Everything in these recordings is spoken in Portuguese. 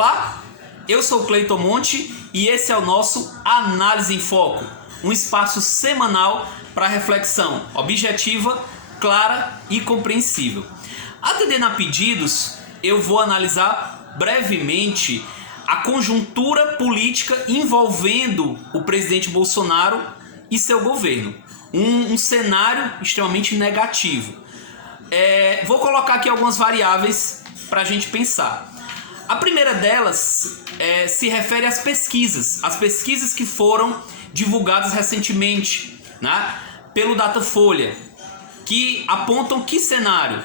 Olá, eu sou o Cleiton Monte e esse é o nosso Análise em Foco, um espaço semanal para reflexão objetiva, clara e compreensível. Atendendo a pedidos, eu vou analisar brevemente a conjuntura política envolvendo o presidente Bolsonaro e seu governo. Um cenário extremamente negativo. Vou colocar aqui algumas variáveis para a gente pensar. A primeira delas se refere às pesquisas que foram divulgadas recentemente, né, pelo Datafolha, que apontam que cenário?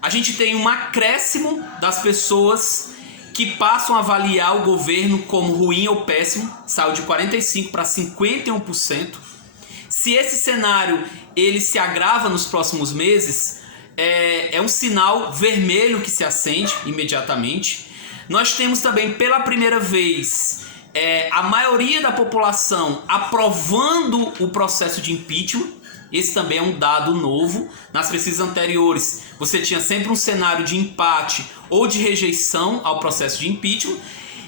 A gente tem um acréscimo das pessoas que passam a avaliar o governo como ruim ou péssimo, saiu de 45% para 51%. Se esse cenário ele se agrava nos próximos meses, é um sinal vermelho que se acende imediatamente. Nós temos também pela primeira vez a maioria da população aprovando o processo de impeachment. Esse também é um dado novo. Nas pesquisas anteriores você tinha sempre um cenário de empate ou de rejeição ao processo de impeachment.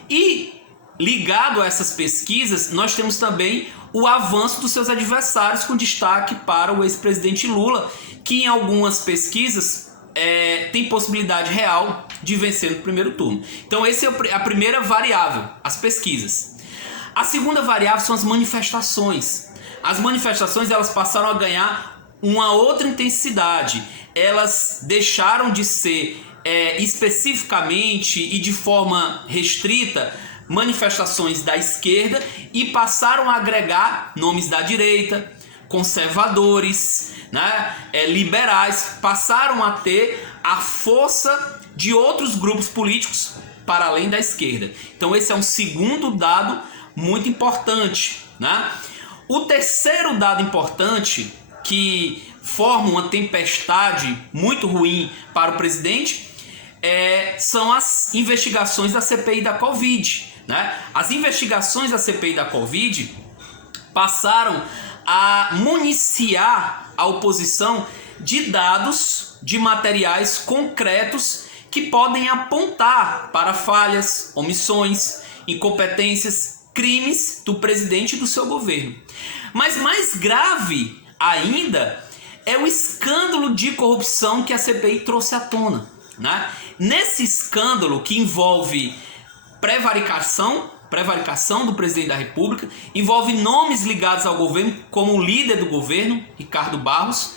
E ligado a essas pesquisas, nós temos também o avanço dos seus adversários, com destaque para o ex-presidente Lula, que em algumas pesquisas tem possibilidade real de vencer no primeiro turno. Então essa é a primeira variável, as pesquisas. A segunda variável são as manifestações. As manifestações elas passaram a ganhar uma outra intensidade. Elas deixaram de ser especificamente e de forma restrita manifestações da esquerda e passaram a agregar nomes da direita, conservadores, né, liberais, passaram a ter a força de outros grupos políticos para além da esquerda. Então esse é um segundo dado muito importante, né? O terceiro dado importante, que forma uma tempestade muito ruim para o presidente, são as investigações da CPI da Covid, né? As investigações da CPI da Covid passaram a municiar a oposição de dados, de materiais concretos que podem apontar para falhas, omissões, incompetências, crimes do presidente e do seu governo. Mas mais grave ainda é o escândalo de corrupção que a CPI trouxe à tona, né? Nesse escândalo que envolve prevaricação do presidente da República, envolve nomes ligados ao governo, como o líder do governo, Ricardo Barros,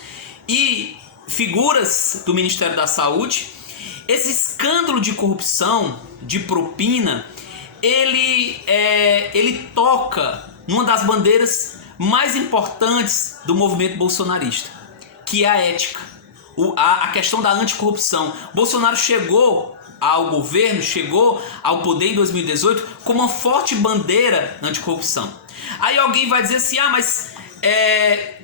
e figuras do Ministério da Saúde. Esse escândalo de corrupção, de propina, ele toca numa das bandeiras mais importantes do movimento bolsonarista, que é a ética, a questão da anticorrupção. Bolsonaro chegou ao governo, chegou ao poder em 2018 com uma forte bandeira anticorrupção. Aí alguém vai dizer assim, mas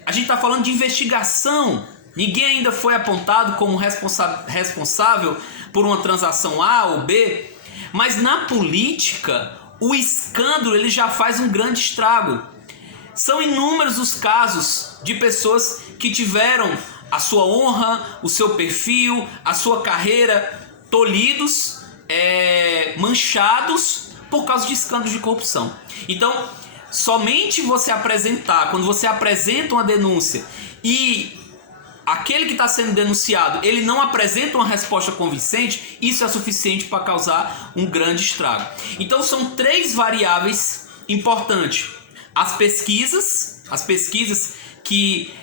a gente está falando de investigação, ninguém ainda foi apontado como responsável por uma transação A ou B. Mas na política, o escândalo ele já faz um grande estrago. São inúmeros os casos de pessoas que tiveram a sua honra, o seu perfil, a sua carreira tolhidos, manchados por causa de escândalos de corrupção. Então, somente quando você apresenta uma denúncia e aquele que está sendo denunciado, ele não apresenta uma resposta convincente, isso é suficiente para causar um grande estrago. Então são três variáveis importantes. As pesquisas que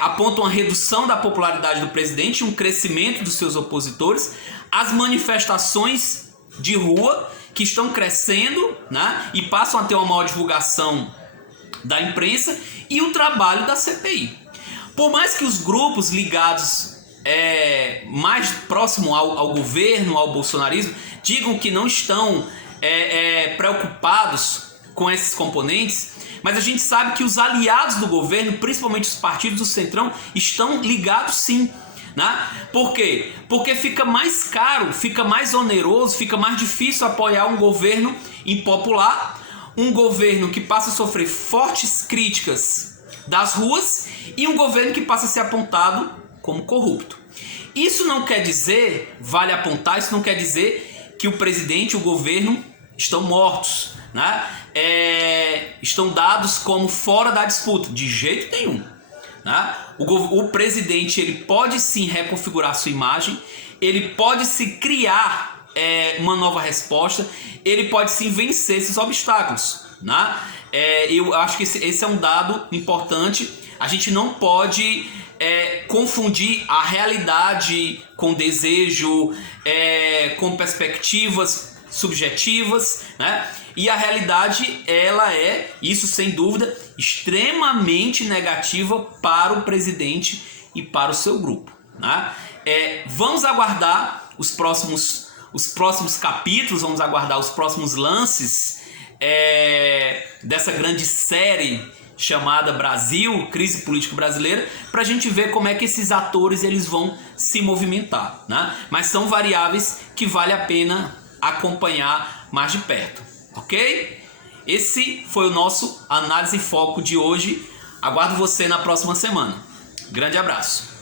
apontam a redução da popularidade do presidente, um crescimento dos seus opositores, as manifestações de rua que estão crescendo, né, e passam a ter uma maior divulgação da imprensa, e o trabalho da CPI. Por mais que os grupos ligados mais próximo ao governo, ao bolsonarismo, digam que não estão preocupados com esses componentes, mas a gente sabe que os aliados do governo, principalmente os partidos do Centrão, estão ligados sim, né? Por quê? Porque fica mais caro, fica mais oneroso, fica mais difícil apoiar um governo impopular, um governo que passa a sofrer fortes críticas das ruas e um governo que passa a ser apontado como corrupto. Isso não quer dizer, vale apontar, isso não quer dizer que o presidente e o governo estão mortos, né? Estão dados como fora da disputa, de jeito nenhum, né? O presidente, ele pode sim reconfigurar sua imagem, ele pode se criar uma nova resposta, ele pode sim vencer esses obstáculos, né? Eu acho que esse é um dado importante. A gente não pode confundir a realidade com desejo, com perspectivas subjetivas, né? E a realidade, ela é, isso sem dúvida, extremamente negativa para o presidente e para o seu grupo, né? Vamos aguardar os próximos capítulos, vamos aguardar os próximos lances dessa grande série chamada Brasil, Crise Política Brasileira, para a gente ver como é que esses atores eles vão se movimentar, né? Mas são variáveis que vale a pena acompanhar mais de perto, ok? Esse foi o nosso Análise em Foco de hoje. Aguardo você na próxima semana. Grande abraço.